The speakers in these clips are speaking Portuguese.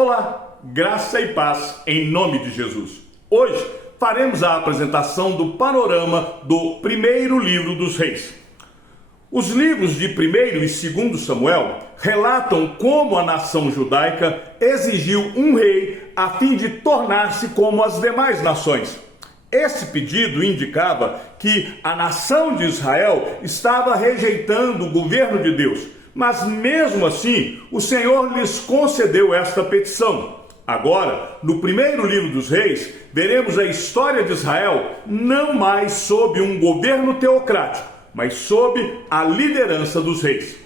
Olá, graça e paz em nome de Jesus. Hoje faremos a apresentação do panorama do primeiro livro dos reis. Os livros de 1º e 2º Samuel relatam como a nação judaica exigiu um rei a fim de tornar-se como as demais nações. Esse pedido indicava que a nação de Israel estava rejeitando o governo de Deus, mas mesmo assim o Senhor lhes concedeu esta petição. Agora, no primeiro livro dos reis, veremos a história de Israel não mais sob um governo teocrático, mas sob a liderança dos reis.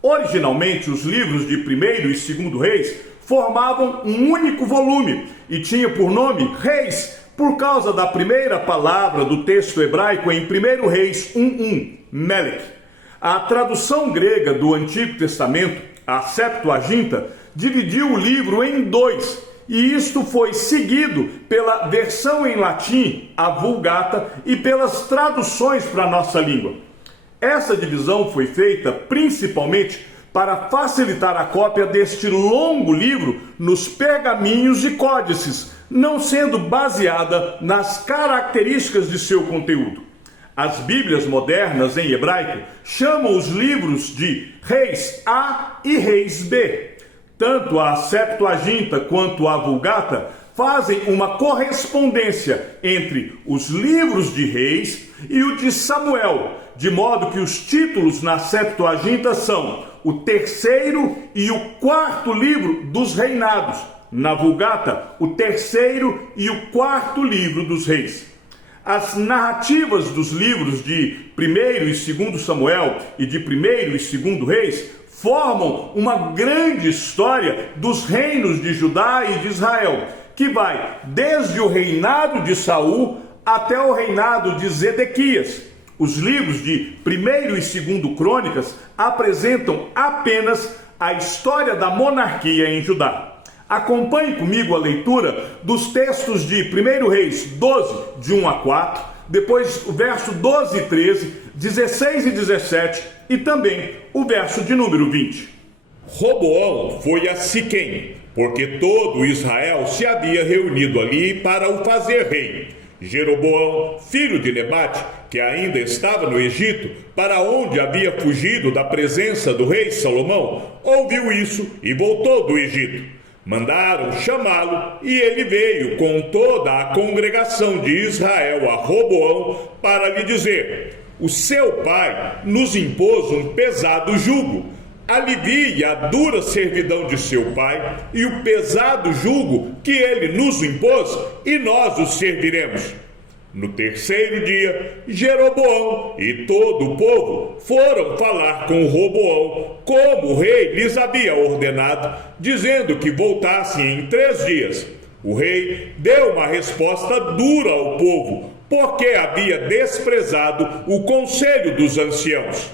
Originalmente, os livros de 1º e 2º reis formavam um único volume e tinha por nome Reis, por causa da primeira palavra do texto hebraico em 1 Reis 1:1, Melech. A tradução grega do Antigo Testamento, a Septuaginta, dividiu o livro em dois, e isto foi seguido pela versão em latim, a Vulgata, e pelas traduções para a nossa língua. Essa divisão foi feita principalmente para facilitar a cópia deste longo livro nos pergaminhos e códices, não sendo baseada nas características de seu conteúdo. As Bíblias modernas em hebraico chamam os livros de Reis A e Reis B. Tanto a Septuaginta quanto a Vulgata fazem uma correspondência entre os livros de Reis e o de Samuel, de modo que os títulos na Septuaginta são o 3º e o 4º livro dos reinados, na Vulgata, o 3º e o 4º livro dos reis. As narrativas dos livros de 1º e 2º Samuel e de 1º e 2º Reis formam uma grande história dos reinos de Judá e de Israel, que vai desde o reinado de Saul até o reinado de Zedequias. Os livros de 1º e 2º Crônicas apresentam apenas a história da monarquia em Judá. Acompanhe comigo a leitura dos textos de 1 Reis 12, de 1 a 4, depois o verso 12 e 13, 16 e 17 e também o verso de número 20. Roboão foi a Siquém, porque todo Israel se havia reunido ali para o fazer rei. Jeroboão, filho de Nebate, que ainda estava no Egito, para onde havia fugido da presença do rei Salomão, ouviu isso e voltou do Egito. Mandaram chamá-lo e ele veio com toda a congregação de Israel a Roboão para lhe dizer: o seu pai nos impôs um pesado jugo. Alivie a dura servidão de seu pai e o pesado jugo que ele nos impôs, e nós o serviremos. No 3º dia, Jeroboão e todo o povo foram falar com Roboão, como o rei lhes havia ordenado, dizendo que voltassem em 3 dias. O rei deu uma resposta dura ao povo, porque havia desprezado o conselho dos anciãos.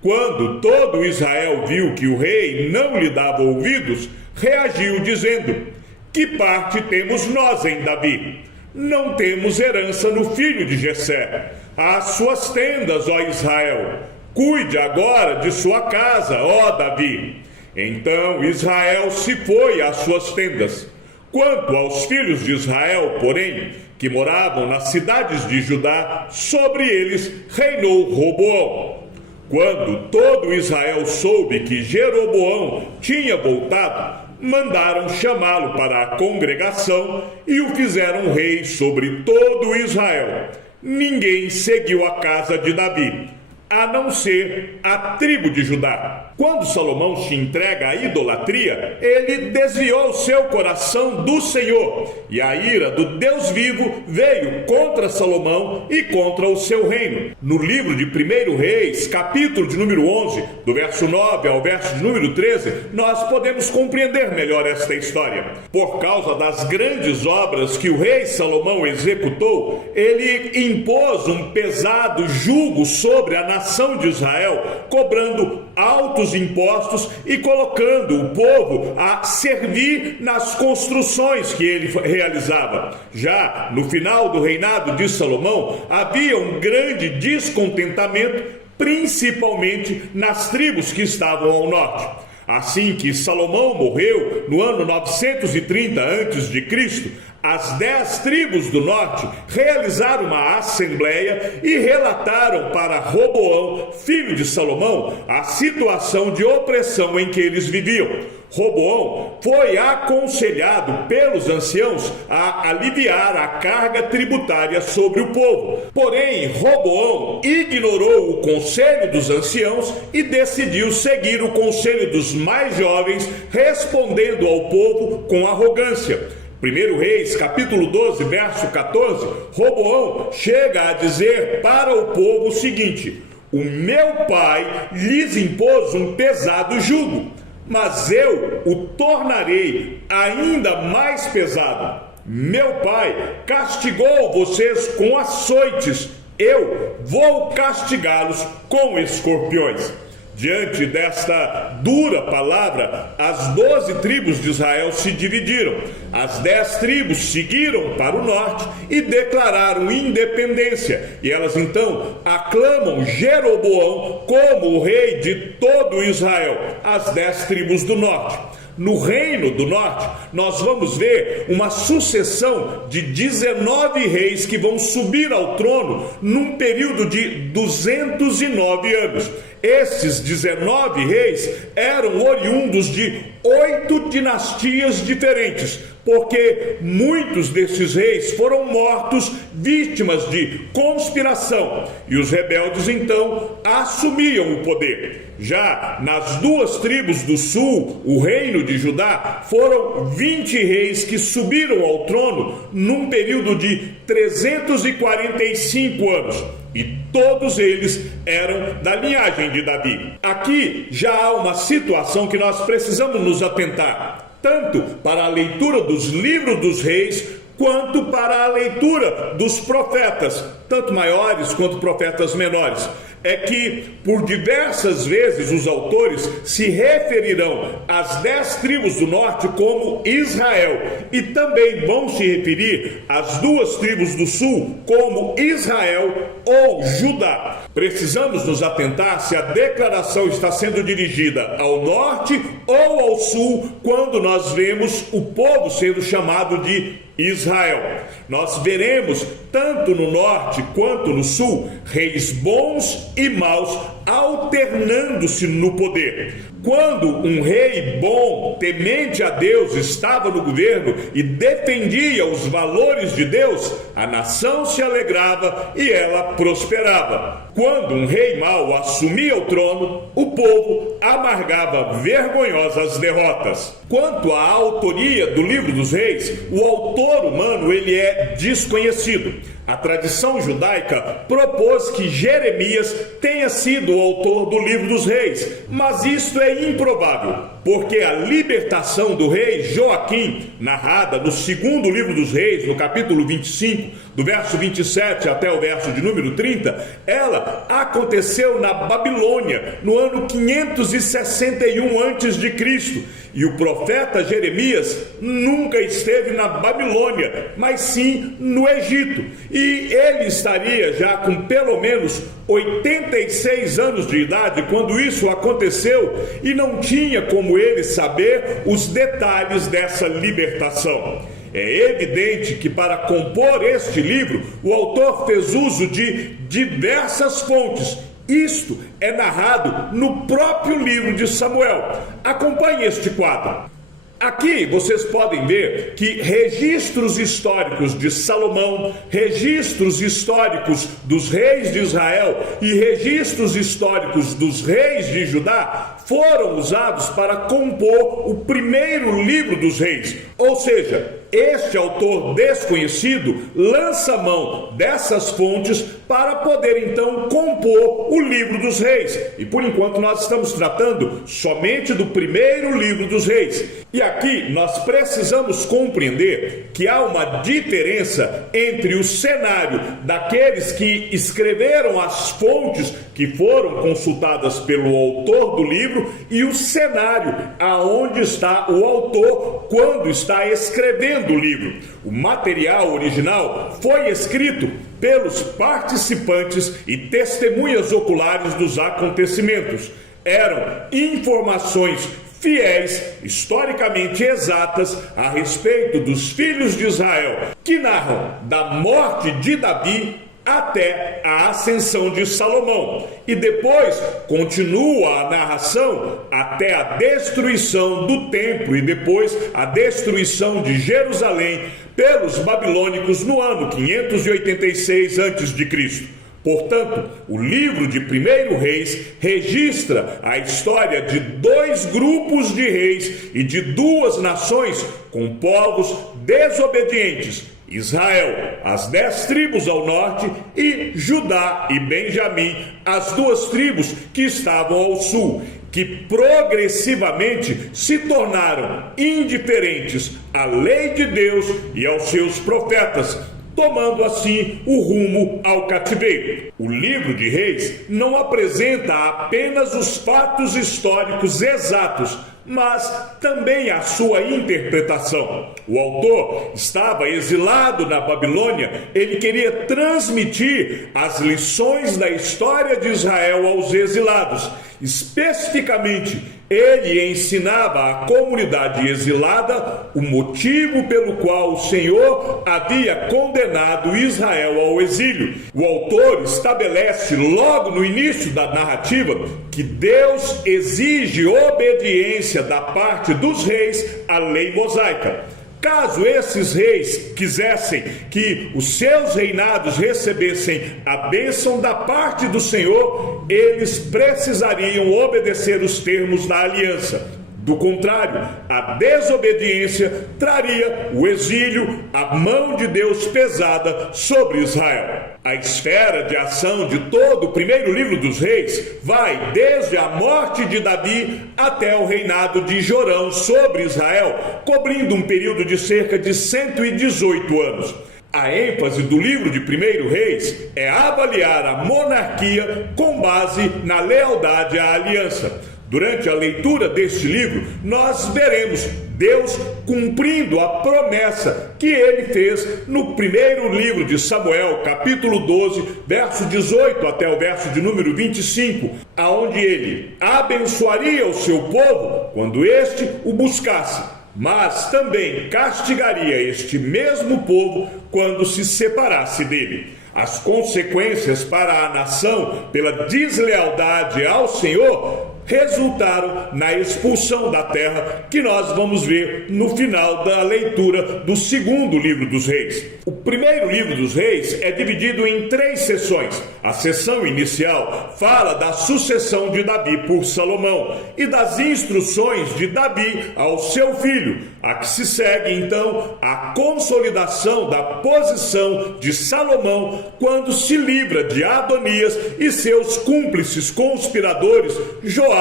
Quando todo Israel viu que o rei não lhe dava ouvidos, reagiu dizendo: que parte temos nós em Davi? Não temos herança no filho de Jessé. Às suas tendas, ó Israel. Cuide agora de sua casa, ó Davi. Então Israel se foi às suas tendas. Quanto aos filhos de Israel, porém, que moravam nas cidades de Judá, sobre eles reinou Roboão. Quando todo Israel soube que Jeroboão tinha voltado, mandaram chamá-lo para a congregação e o fizeram rei sobre todo Israel. Ninguém seguiu a casa de Davi, a não ser a tribo de Judá. Quando Salomão se entrega à idolatria, ele desviou seu coração do Senhor, e a ira do Deus vivo veio contra Salomão e contra o seu reino. No livro de 1 Reis, capítulo de número 11, do verso 9 ao verso de número 13, nós podemos compreender melhor esta história. Por causa das grandes obras que o rei Salomão executou, ele impôs um pesado jugo sobre a nação de Israel, cobrando altos impostos e colocando o povo a servir nas construções que ele realizava. Já no final do reinado de Salomão, havia um grande descontentamento, principalmente nas tribos que estavam ao norte. Assim que Salomão morreu no ano 930 a.C., as 10 tribos do norte realizaram uma assembleia e relataram para Roboão, filho de Salomão, a situação de opressão em que eles viviam. Roboão foi aconselhado pelos anciãos a aliviar a carga tributária sobre o povo. Porém, Roboão ignorou o conselho dos anciãos e decidiu seguir o conselho dos mais jovens, respondendo ao povo com arrogância. 1 Reis, capítulo 12, verso 14, Roboão chega a dizer para o povo o seguinte: o meu pai lhes impôs um pesado jugo, mas eu o tornarei ainda mais pesado. Meu pai castigou vocês com açoites, eu vou castigá-los com escorpiões. Diante desta dura palavra, as 12 tribos de Israel se dividiram. As 10 tribos seguiram para o norte e declararam independência. E elas então aclamam Jeroboão como o rei de todo Israel, as 10 tribos do norte. No reino do norte, nós vamos ver uma sucessão de 19 reis que vão subir ao trono num período de 209 anos. Esses 19 reis eram oriundos de 8 dinastias diferentes, porque muitos desses reis foram mortos vítimas de conspiração, e os rebeldes então assumiam o poder. Já nas 2 tribos do sul, o reino de Judá, foram 20 reis que subiram ao trono num período de 345 anos. E todos eles eram da linhagem de Davi. Aqui já há uma situação que nós precisamos nos atentar, tanto para a leitura dos livros dos reis, quanto para a leitura dos profetas, tanto maiores quanto profetas menores. É que, por diversas vezes, os autores se referirão às 10 tribos do norte como Israel, e também vão se referir às 2 tribos do sul como Israel ou Judá. Precisamos nos atentar se a declaração está sendo dirigida ao norte ou ao sul, quando nós vemos o povo sendo chamado de Israel. Nós veremos, tanto no norte quanto no sul, reis bons e maus alternando-se no poder. Quando um rei bom, temente a Deus, estava no governo e defendia os valores de Deus, a nação se alegrava e ela prosperava. Quando um rei mau assumia o trono, o povo amargava vergonhosas derrotas. Quanto à autoria do livro dos reis, o autor humano ele é desconhecido. A tradição judaica propôs que Jeremias tenha sido o autor do livro dos reis, mas isto é improvável, porque a libertação do rei Joaquim, narrada no 2º livro dos reis, no capítulo 25, do verso 27 até o verso de número 30, ela aconteceu na Babilônia, no ano 561 a.C., e o profeta Jeremias nunca esteve na Babilônia, mas sim no Egito. E ele estaria já com pelo menos 86 anos de idade quando isso aconteceu, e não tinha como ele saber os detalhes dessa libertação. É evidente que para compor este livro, o autor fez uso de diversas fontes. Isto é narrado no próprio livro de Samuel. Acompanhe este quadro. Aqui vocês podem ver que registros históricos de Salomão, registros históricos dos reis de Israel e registros históricos dos reis de Judá foram usados para compor o primeiro livro dos reis. Ou seja, este autor desconhecido lança mão dessas fontes para poder então compor o livro dos reis. E por enquanto nós estamos tratando somente do primeiro livro dos reis. E aqui nós precisamos compreender que há uma diferença entre o cenário daqueles que escreveram as fontes que foram consultadas pelo autor do livro e o cenário aonde está o autor quando está escrevendo o livro. O material original foi escrito pelos participantes e testemunhas oculares dos acontecimentos. Eram informações fiéis, historicamente exatas, a respeito dos filhos de Israel, que narram da morte de Davi até a ascensão de Salomão. E depois continua a narração até a destruição do templo e depois a destruição de Jerusalém pelos babilônicos no ano 586 a.C. Portanto, o livro de 1 Reis registra a história de dois grupos de reis e de duas nações com povos desobedientes: Israel, as 10 tribos ao norte, e Judá e Benjamim, as 2 tribos que estavam ao sul, que progressivamente se tornaram indiferentes à lei de Deus e aos seus profetas, tomando assim o rumo ao cativeiro. O livro de Reis não apresenta apenas os fatos históricos exatos, mas também a sua interpretação. O autor estava exilado na Babilônia, ele queria transmitir as lições da história de Israel aos exilados. Especificamente, ele ensinava à comunidade exilada o motivo pelo qual o Senhor havia condenado Israel ao exílio. O autor estabelece logo no início da narrativa que Deus exige obediência da parte dos reis à lei mosaica. Caso esses reis quisessem que os seus reinados recebessem a bênção da parte do Senhor, eles precisariam obedecer os termos da aliança. Do contrário, a desobediência traria o exílio, a mão de Deus pesada sobre Israel. A esfera de ação de todo o primeiro livro dos reis vai desde a morte de Davi até o reinado de Jorão sobre Israel, cobrindo um período de cerca de 118 anos. A ênfase do livro de 1 Reis é avaliar a monarquia com base na lealdade à aliança. Durante a leitura deste livro, nós veremos Deus cumprindo a promessa que ele fez no primeiro livro de Samuel, capítulo 12, verso 18 até o verso de número 25, aonde ele abençoaria o seu povo quando este o buscasse, mas também castigaria este mesmo povo quando se separasse dele. As consequências para a nação pela deslealdade ao Senhor resultaram na expulsão da terra, que nós vamos ver no final da leitura do segundo livro dos reis. O primeiro livro dos reis é dividido em 3 sessões. A sessão inicial fala da sucessão de Davi por Salomão e das instruções de Davi ao seu filho. A que se segue então a consolidação da posição de Salomão quando se livra de Adonias e seus cúmplices conspiradores Joabe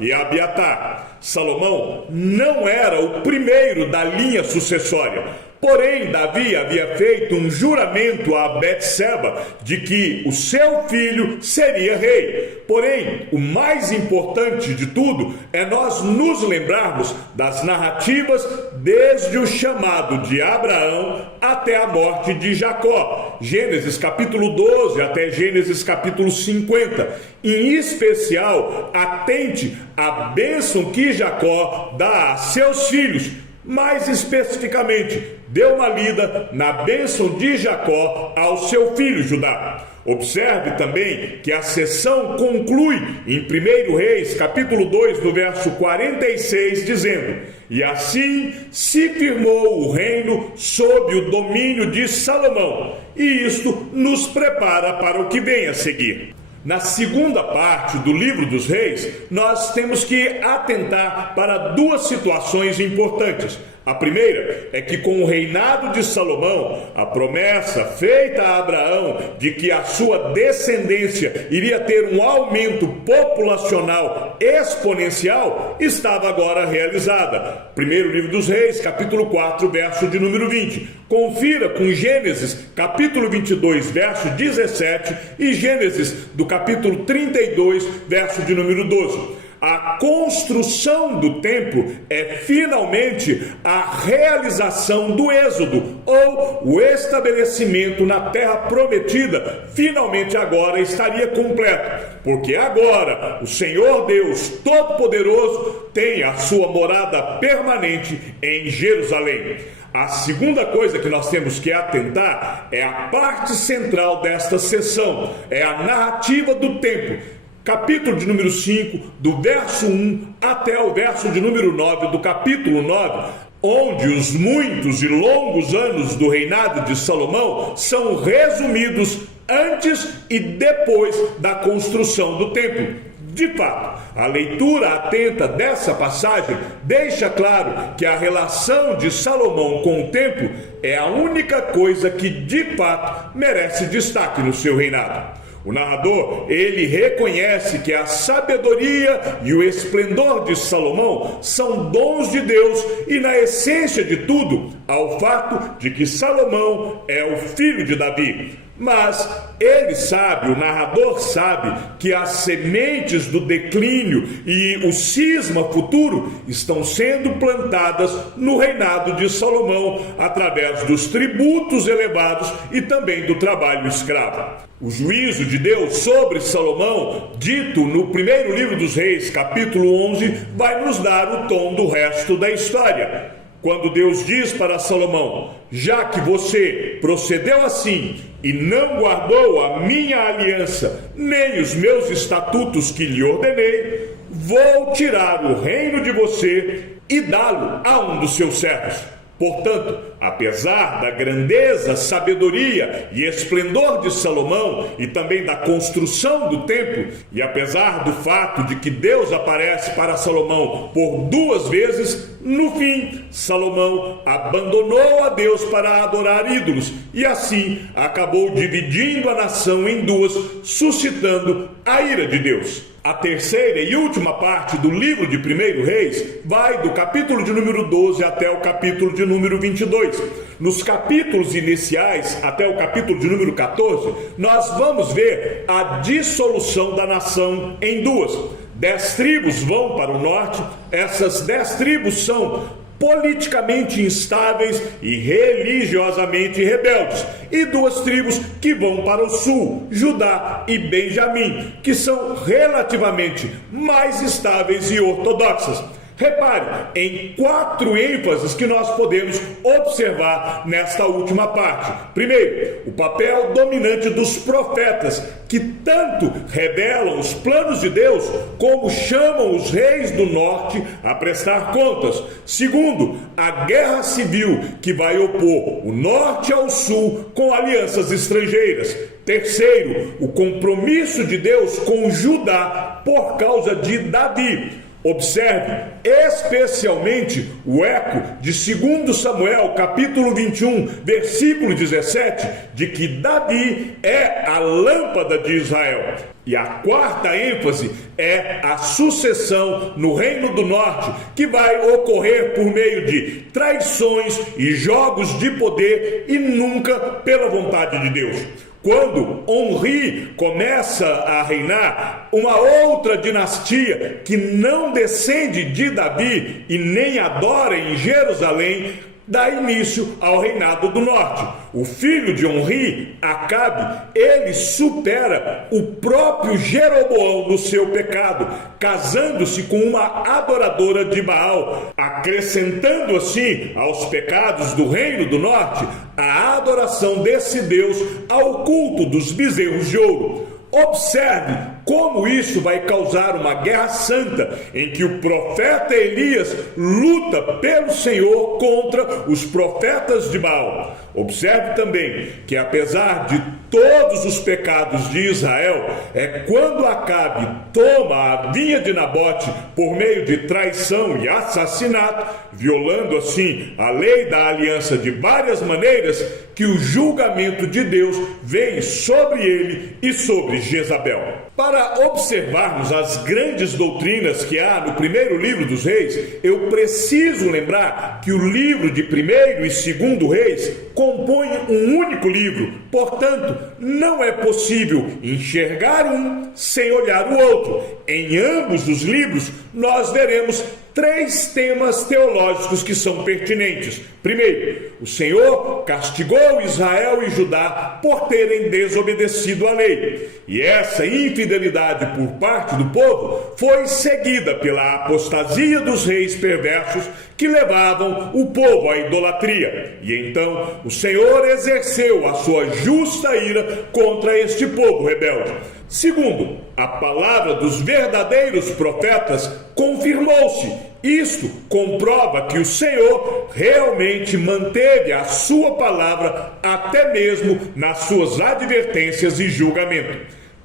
e Abiatar. Salomão não era o primeiro da linha sucessória. Porém, Davi havia feito um juramento a Betseba de que o seu filho seria rei. Porém, o mais importante de tudo é nós nos lembrarmos das narrativas desde o chamado de Abraão até a morte de Jacó. Gênesis capítulo 12 até Gênesis capítulo 50. Em especial, atente à bênção que Jacó dá a seus filhos. Mais especificamente, dê uma lida na bênção de Jacó ao seu filho Judá. Observe também que a sessão conclui em 1 Reis, capítulo 2, no verso 46, dizendo: e assim se firmou o reino sob o domínio de Salomão, e isto nos prepara para o que vem a seguir. Na segunda parte do livro dos reis, nós temos que atentar para 2 situações importantes. A primeira é que com o reinado de Salomão, a promessa feita a Abraão de que a sua descendência iria ter um aumento populacional exponencial estava agora realizada. Primeiro livro dos reis, capítulo 4, verso de número 20. Confira com Gênesis, capítulo 22, verso 17 e Gênesis do capítulo 32, verso de número 12. a construção do templo é finalmente a realização do êxodo, ou o estabelecimento na terra prometida, finalmente agora estaria completo, porque agora o Senhor Deus Todo-Poderoso tem a sua morada permanente em Jerusalém. A segunda coisa que nós temos que atentar é a parte central desta sessão, é a narrativa do templo. Capítulo de número 5, do verso 1 até o verso de número 9 do capítulo 9, onde os muitos e longos anos do reinado de Salomão são resumidos antes e depois da construção do templo. De fato, a leitura atenta dessa passagem deixa claro que a relação de Salomão com o templo é a única coisa que de fato merece destaque no seu reinado. O narrador, ele reconhece que a sabedoria e o esplendor de Salomão são dons de Deus e, na essência de tudo, ao fato de que Salomão é o filho de Davi. Mas ele sabe, o narrador sabe, que as sementes do declínio e o cisma futuro estão sendo plantadas no reinado de Salomão através dos tributos elevados e também do trabalho escravo. O juízo de Deus sobre Salomão, dito no primeiro livro dos Reis, capítulo 11, vai nos dar o tom do resto da história. Quando Deus diz para Salomão: já que você procedeu assim e não guardou a minha aliança, nem os meus estatutos que lhe ordenei, vou tirar o reino de você e dá-lo a um dos seus servos. Portanto, apesar da grandeza, sabedoria e esplendor de Salomão e também da construção do templo, e apesar do fato de que Deus aparece para Salomão por 2 vezes, no fim, Salomão abandonou a Deus para adorar ídolos e assim acabou dividindo a nação em 2, suscitando a ira de Deus. A terceira e última parte do livro de 1 Reis vai do capítulo de número 12 até o capítulo de número 22. Nos capítulos iniciais, até o capítulo de número 14, nós vamos ver a dissolução da nação em 2. 10 tribos vão para o norte, essas 10 tribos são politicamente instáveis e religiosamente rebeldes, e 2 tribos que vão para o sul, Judá e Benjamim, que são relativamente mais estáveis e ortodoxas. Repare em 4 ênfases que nós podemos observar nesta última parte. Primeiro, o papel dominante dos profetas, que tanto revelam os planos de Deus, como chamam os reis do norte a prestar contas. Segundo, a guerra civil, que vai opor o norte ao sul com alianças estrangeiras. Terceiro, o compromisso de Deus com Judá por causa de Davi. Observe especialmente o eco de 2 Samuel, capítulo 21, versículo 17, de que Davi é a lâmpada de Israel. E a 4ª ênfase é a sucessão no Reino do Norte, que vai ocorrer por meio de traições e jogos de poder e nunca pela vontade de Deus. Quando Onri começa a reinar, uma outra dinastia que não descende de Davi e nem adora em Jerusalém, dá início ao reinado do norte. O filho de Onri, Acabe, ele supera o próprio Jeroboão no seu pecado, casando-se com uma adoradora de Baal, acrescentando assim aos pecados do reino do norte a adoração desse Deus ao culto dos bezerros de ouro. Observe como isso vai causar uma guerra santa, em que o profeta Elias luta pelo Senhor contra os profetas de Baal. Observe também que, apesar de todos os pecados de Israel, é quando Acabe toma a vinha de Nabote por meio de traição e assassinato, violando assim a lei da aliança de várias maneiras, que o julgamento de Deus vem sobre ele e sobre Jezabel. Para observarmos as grandes doutrinas que há no primeiro livro dos Reis, eu preciso lembrar que o livro de 1º e 2º Reis compõem um único livro. Portanto, entanto, não é possível enxergar um sem olhar o outro. Em ambos os livros, nós veremos 3 temas teológicos que são pertinentes. Primeiro, o Senhor castigou Israel e Judá por terem desobedecido à lei. E essa infidelidade por parte do povo foi seguida pela apostasia dos reis perversos que levavam o povo à idolatria. E então o Senhor exerceu a sua justa ira contra este povo rebelde. Segundo, a palavra dos verdadeiros profetas confirmou-se. Isto comprova que o Senhor realmente manteve a sua palavra até mesmo nas suas advertências e julgamento.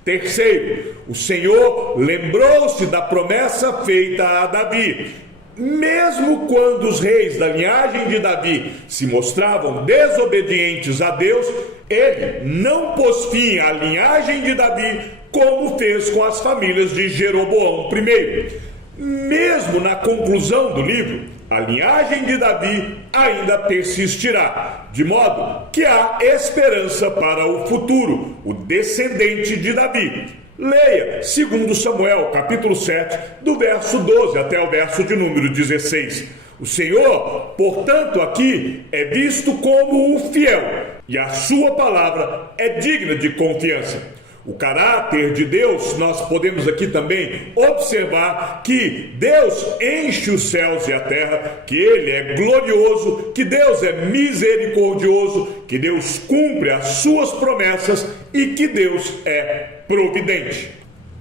Terceiro, o Senhor lembrou-se da promessa feita a Davi. Mesmo quando os reis da linhagem de Davi se mostravam desobedientes a Deus, ele não pôs fim à linhagem de Davi, como fez com as famílias de Jeroboão I. Mesmo na conclusão do livro, a linhagem de Davi ainda persistirá, de modo que há esperança para o futuro, o descendente de Davi. Leia 2 Samuel, capítulo 7, do verso 12 até o verso de número 16. O Senhor, portanto, aqui é visto como o fiel, e a sua palavra é digna de confiança. O caráter de Deus, nós podemos aqui também observar que Deus enche os céus e a terra, que Ele é glorioso, que Deus é misericordioso, que Deus cumpre as suas promessas e que Deus é providente.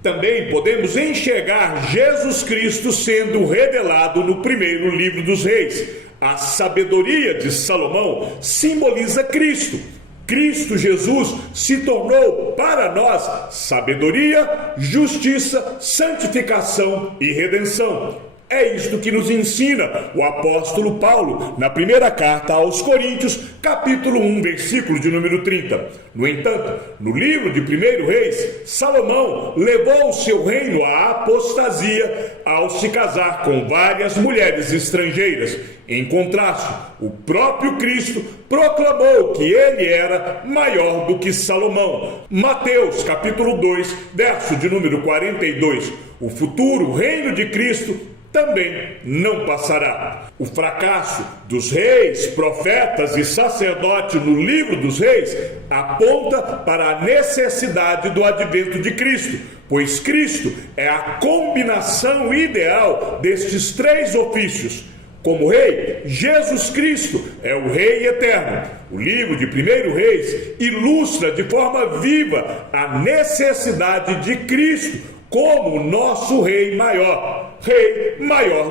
Também podemos enxergar Jesus Cristo sendo revelado no primeiro livro dos reis. A sabedoria de Salomão simboliza Cristo. Cristo Jesus se tornou para nós sabedoria, justiça, santificação e redenção. É isto que nos ensina o apóstolo Paulo na primeira carta aos Coríntios, capítulo 1, versículo de número 30. No entanto, no livro de 1 Reis, Salomão levou o seu reino à apostasia ao se casar com várias mulheres estrangeiras. Em contraste, o próprio Cristo proclamou que ele era maior do que Salomão. Mateus, capítulo 2, verso de número 42. O futuro reino de Cristo também não passará. O fracasso dos reis, profetas e sacerdotes no livro dos reis aponta para a necessidade do advento de Cristo, pois Cristo é a combinação ideal destes 3 ofícios. Como rei, Jesus Cristo é o Rei eterno. O livro de 1 Reis ilustra de forma viva a necessidade de Cristo como o nosso rei maior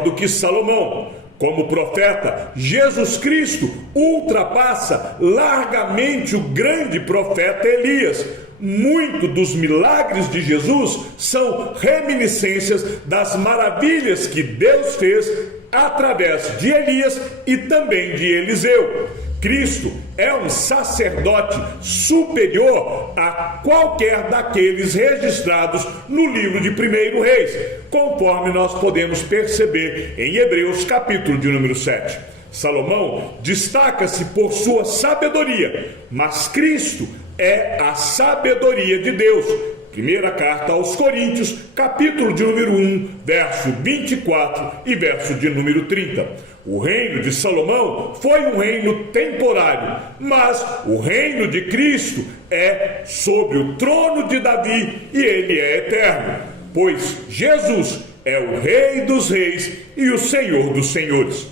do que Salomão. Como profeta, Jesus Cristo ultrapassa largamente o grande profeta Elias. Muitos dos milagres de Jesus são reminiscências das maravilhas que Deus fez através de Elias e também de Eliseu. Cristo é um sacerdote superior a qualquer daqueles registrados no livro de 1 Reis, conforme nós podemos perceber em Hebreus capítulo de número 7. Salomão destaca-se por sua sabedoria, mas Cristo é a sabedoria de Deus. Primeira carta aos Coríntios, capítulo de número 1, verso 24 e verso de número 30. O reino de Salomão foi um reino temporário, mas o reino de Cristo é sobre o trono de Davi e ele é eterno, pois Jesus é o Rei dos reis e o Senhor dos senhores.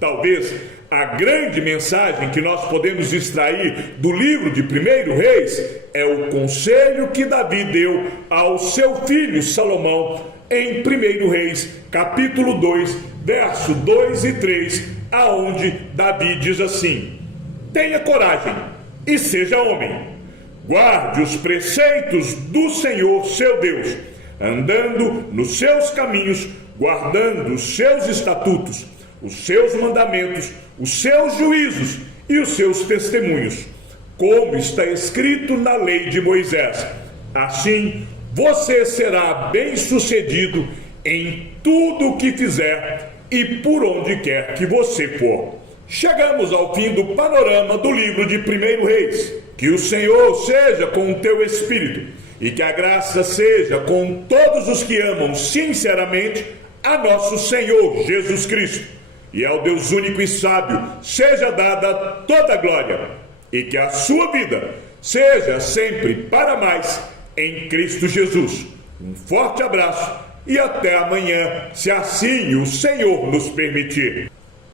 Talvez a grande mensagem que nós podemos extrair do livro de 1 Reis é o conselho que Davi deu ao seu filho Salomão em 1 Reis, capítulo 2, verso 2 e 3, aonde Davi diz assim: tenha coragem e seja homem, guarde os preceitos do Senhor seu Deus, andando nos seus caminhos, guardando os seus estatutos, os seus mandamentos, os seus juízos e os seus testemunhos, como está escrito na lei de Moisés. Assim, você será bem-sucedido em tudo o que fizer e por onde quer que você for. Chegamos ao fim do panorama do livro de 1 Reis. Que o Senhor seja com o teu espírito e que a graça seja com todos os que amam sinceramente a nosso Senhor Jesus Cristo. E ao Deus único e sábio seja dada toda a glória, e que a sua vida seja sempre para mais em Cristo Jesus. Um forte abraço e até amanhã, se assim o Senhor nos permitir.